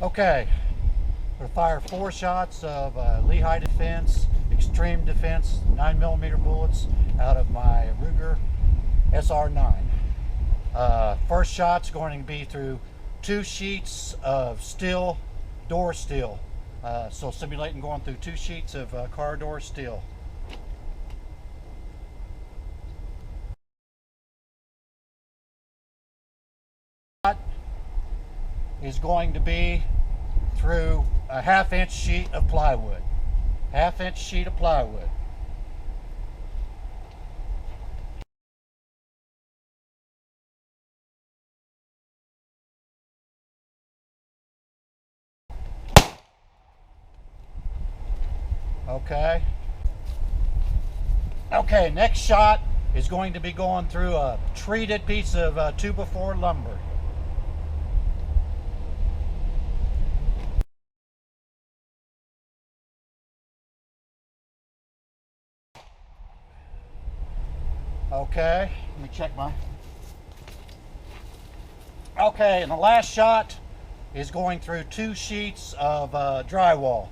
Okay, I'm going to fire 4 shots of Lehigh Defense, Xtreme Defense 9mm bullets out of my Ruger SR9. First shot's going to be through 2 sheets of steel, door steel. So simulating going through 2 sheets of car door steel. Is going to be through a 1/2-inch sheet of plywood. 1/2-inch sheet of plywood. Okay. Okay, next shot is going to be going through a treated piece of 2x4 lumber. Okay, let me check my... Okay, and the last shot is going through 2 sheets of drywall.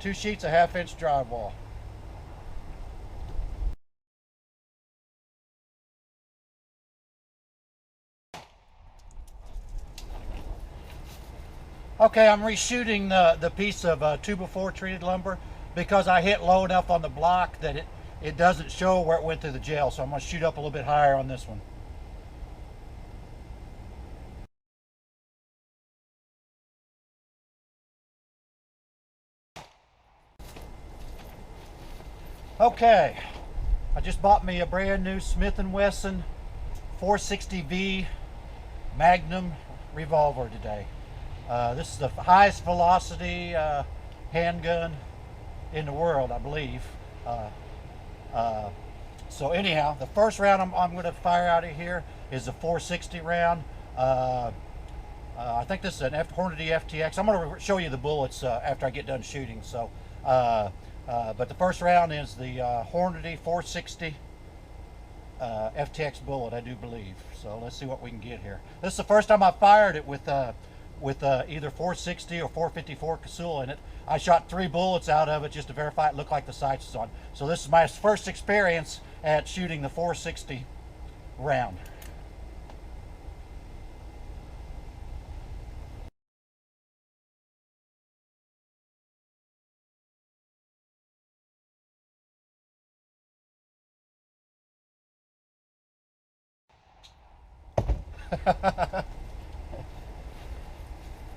2 sheets of 1/2-inch drywall. Okay, I'm reshooting the piece of 2x4 treated lumber because I hit low enough on the block that it doesn't show where it went through the gel, so I'm going to shoot up a little bit higher on this one. Okay, I just bought me a brand new Smith Wesson 460V Magnum revolver today. This is the highest velocity handgun in the world, I believe. So anyhow, the first round I'm going to fire out of here is a 460 round. I think this is an Hornady FTX. I'm going to show you the bullets after I get done shooting. So, but the first round is the Hornady 460 FTX bullet, I do believe. So let's see what we can get here. This is the first time I fired it with either 460 or 454 Casull in it. I shot 3 bullets out of it just to verify it looked like the sights was on. So this is my first experience at shooting the 460 round.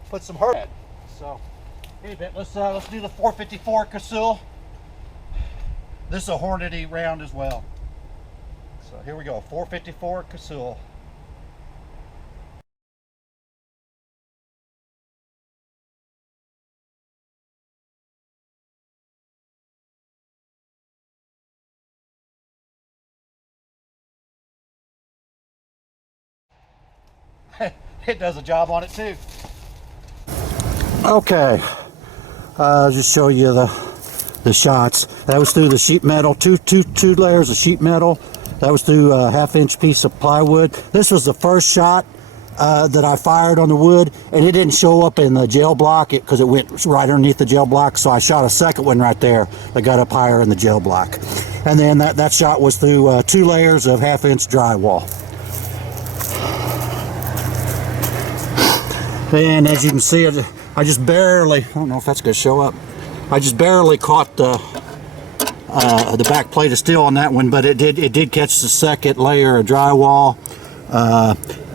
Put some hurt. So, anyway, let's do the 454 Casull. This is a Hornady round as well. So here we go, 454 Casull. It does a job on it too. Okay, I'll just show you the shots. That was through the sheet metal, two layers of sheet metal. That was through a 1/2-inch piece of plywood. This was the first shot that I fired on the wood, and it didn't show up in the gel block because it went right underneath the gel block. So I shot a second one right there that got up higher in the gel block. And then that shot was through 2 layers of 1/2-inch drywall. And as you can see, I just barely, I don't know if that's going to show up, I just barely caught the back plate of steel on that one, but it did catch the second layer of drywall.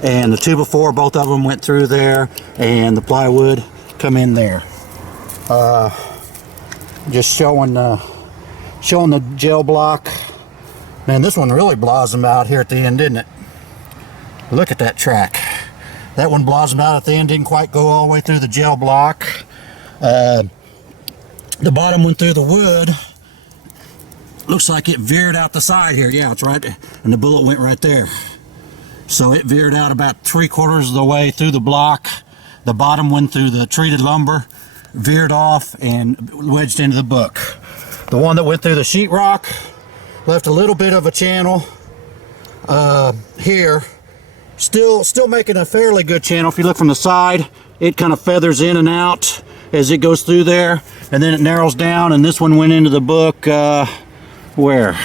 And the 2x4, both of them went through there, and the plywood come in there. Just showing the gel block. Man, this one really blossomed out here at the end, didn't it? Look at that track. That one blossomed out at the end, didn't quite go all the way through the gel block. The bottom went through the wood. Looks like it veered out the side here. Yeah, it's right, and the bullet went right there. So it veered out about 3/4 of the way through the block. The bottom went through the treated lumber, veered off, and wedged into the book. The one that went through the sheetrock left a little bit of a channel here. Still making a fairly good channel. If you look from the side, it kind of feathers in and out as it goes through there, and then it narrows down. And this one went into the book where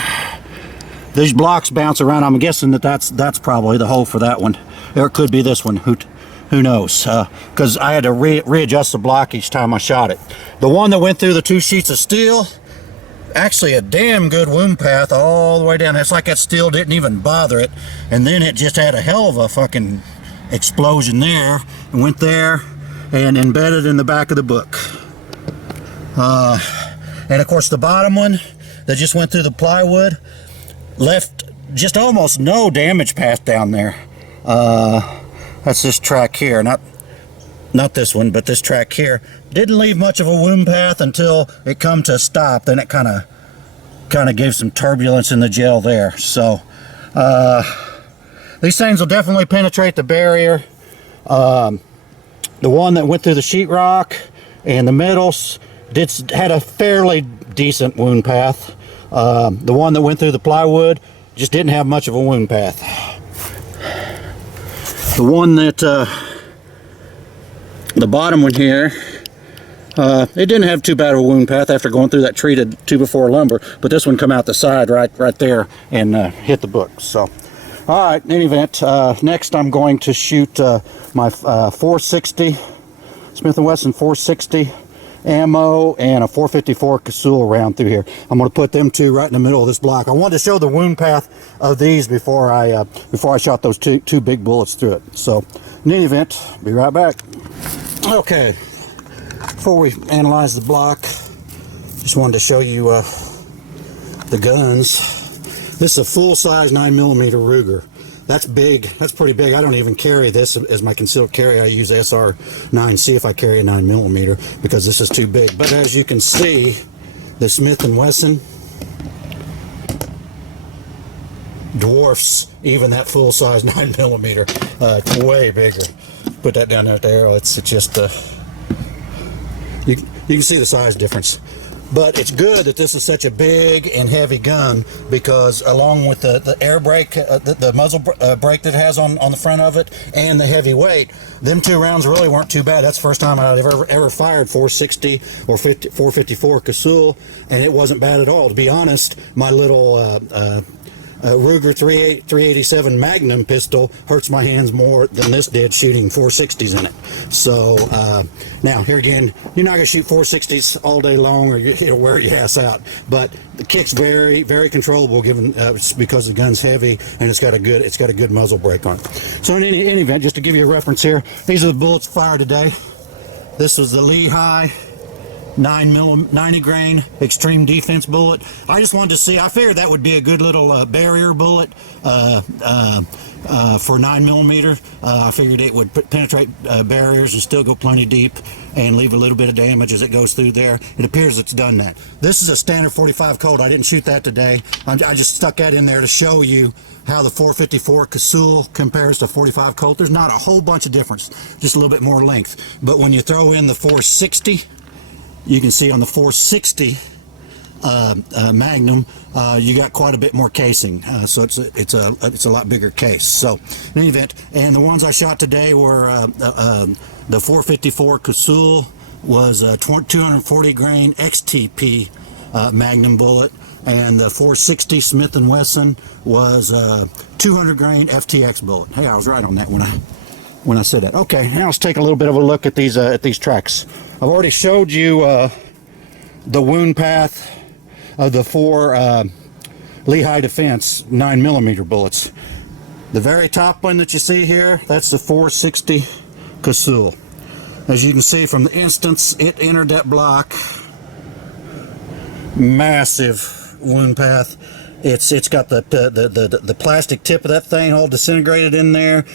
these blocks bounce around. I'm guessing that's probably the hole for that one, or it could be this one. Who knows? Because I had to readjust the block each time I shot it. The one that went through the 2 sheets of steel, actually a damn good wound path all the way down. It's like that steel didn't even bother it, and then it just had a hell of a fucking explosion there, and went there and embedded in the back of the book. And of course the bottom one that just went through the plywood left just almost no damage path down there. That's this track here, not this one, but this track here. Didn't leave much of a wound path until it come to a stop. Then it kind of gave some turbulence in the gel there. So these things will definitely penetrate the barrier. The one that went through the sheetrock and the metals had a fairly decent wound path. The one that went through the plywood just didn't have much of a wound path. The one that the bottom one here, it didn't have too bad of a wound path after going through that treated 2x4 lumber, but this one come out the side right there and hit the book. So all right, in any event, next I'm going to shoot my 460 Smith & Wesson 460 ammo and a 454 Casull round through here. I'm going to put them two right in the middle of this block. I wanted to show the wound path of these before I shot those two big bullets through it. So in any event, be right back. Okay, before we analyze the block, just wanted to show you the guns. This is a full-size 9mm Ruger. That's big. That's pretty big. I don't even carry this as my concealed carry. I use SR9C if I carry a 9mm because this is too big. But as you can see, the Smith & Wesson dwarfs even that full-size 9mm. It's way bigger. Put that down there. It's just you can see the size difference. But it's good that this is such a big and heavy gun, because along with the air brake, the muzzle brake that it has on the front of it, and the heavy weight, them two rounds really weren't too bad. That's the first time I'd ever fired 460 or 454 Casull, and it wasn't bad at all. To be honest, my little Ruger 387 Magnum pistol hurts my hands more than this did shooting 460s in it. So now here again, you're not going to shoot 460s all day long, or it'll wear your ass out. But the kick's very, very controllable, given because the gun's heavy and it's got a good muzzle brake on it. So in any event, just to give you a reference here, these are the bullets fired today. This was the Lehigh 90 grain Xtreme Defense bullet. I just wanted to see, I figured that would be a good little barrier bullet for 9mm. I figured it would penetrate barriers and still go plenty deep and leave a little bit of damage as it goes through there. It appears it's done that. This is a standard 45 Colt. I didn't shoot that today. I just stuck that in there to show you how the 454 Casull compares to 45 Colt. There's not a whole bunch of difference, just a little bit more length. But when you throw in the 460, you can see on the 460 Magnum, you got quite a bit more casing, so it's a lot bigger case. So in any event, and the ones I shot today were the 454 Casull was a 240 grain XTP Magnum bullet, and the 460 Smith & Wesson was a 200 grain FTX bullet. Hey, I was right on that when I said that. Okay, now let's take a little bit of a look at these tracks. I've already showed you the wound path of the 4 Lehigh Defense 9mm bullets. The very top one that you see here, that's the 460 Casull. As you can see from the instance it entered that block, massive wound path. It's got the plastic tip of that thing all disintegrated in there,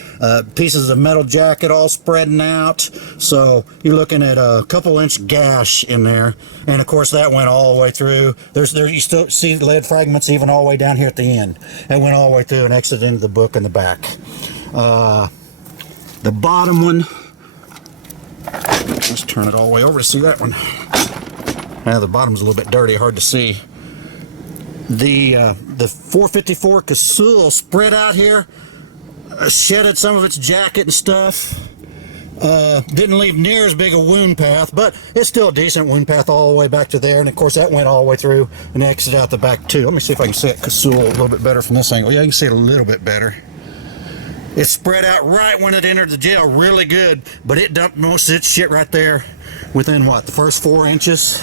pieces of metal jacket all spreading out, so you're looking at a couple-inch gash in there. And of course that went all the way through. You still see lead fragments even all the way down here at the end. It went all the way through and exited into the book in the back. The bottom one, let's turn it all the way over to see that one. Now the bottom's a little bit dirty, hard to see. The 454 Casull spread out here, shedded some of its jacket and stuff, Didn't leave near as big a wound path, but it's still a decent wound path all the way back to there. And of course that went all the way through and exited out the back too. Let me see if I can see it Casull a little bit better from this angle. Yeah, you can see it a little bit better. It spread out right when it entered the jail really good, but it dumped most of its shit right there within what, the first 4 inches?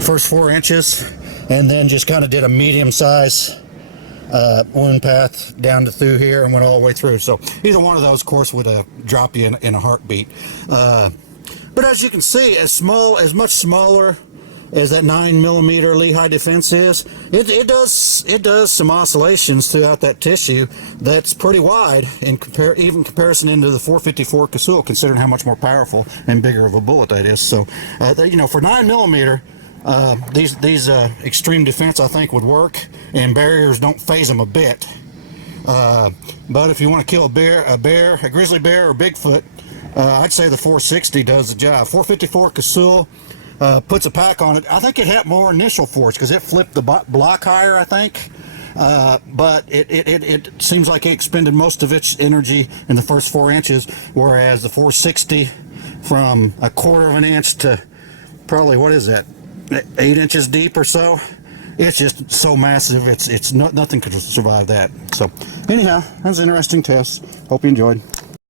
First 4 inches, and then just kind of did a medium size wound path down to through here and went all the way through. So either one of those, of course, would drop you in a heartbeat. But as you can see, as much smaller as that 9mm Lehigh Defense is, it does some oscillations throughout that tissue that's pretty wide in comparison into the 454 Casull, considering how much more powerful and bigger of a bullet that is. So you know, for 9mm, these Xtreme Defense I think would work, and barriers don't phase them a bit. But if you want to kill a grizzly bear or Bigfoot, I'd say the 460 does the job. 454 Casull puts a pack on it. I think it had more initial force because it flipped the block higher, I think. But it seems like it expended most of its energy in the first 4 inches, whereas the 460 from a quarter of an inch to probably, what is that, 8 inches deep or so, it's just so massive, nothing could survive that. So anyhow, that was an interesting test. Hope you enjoyed.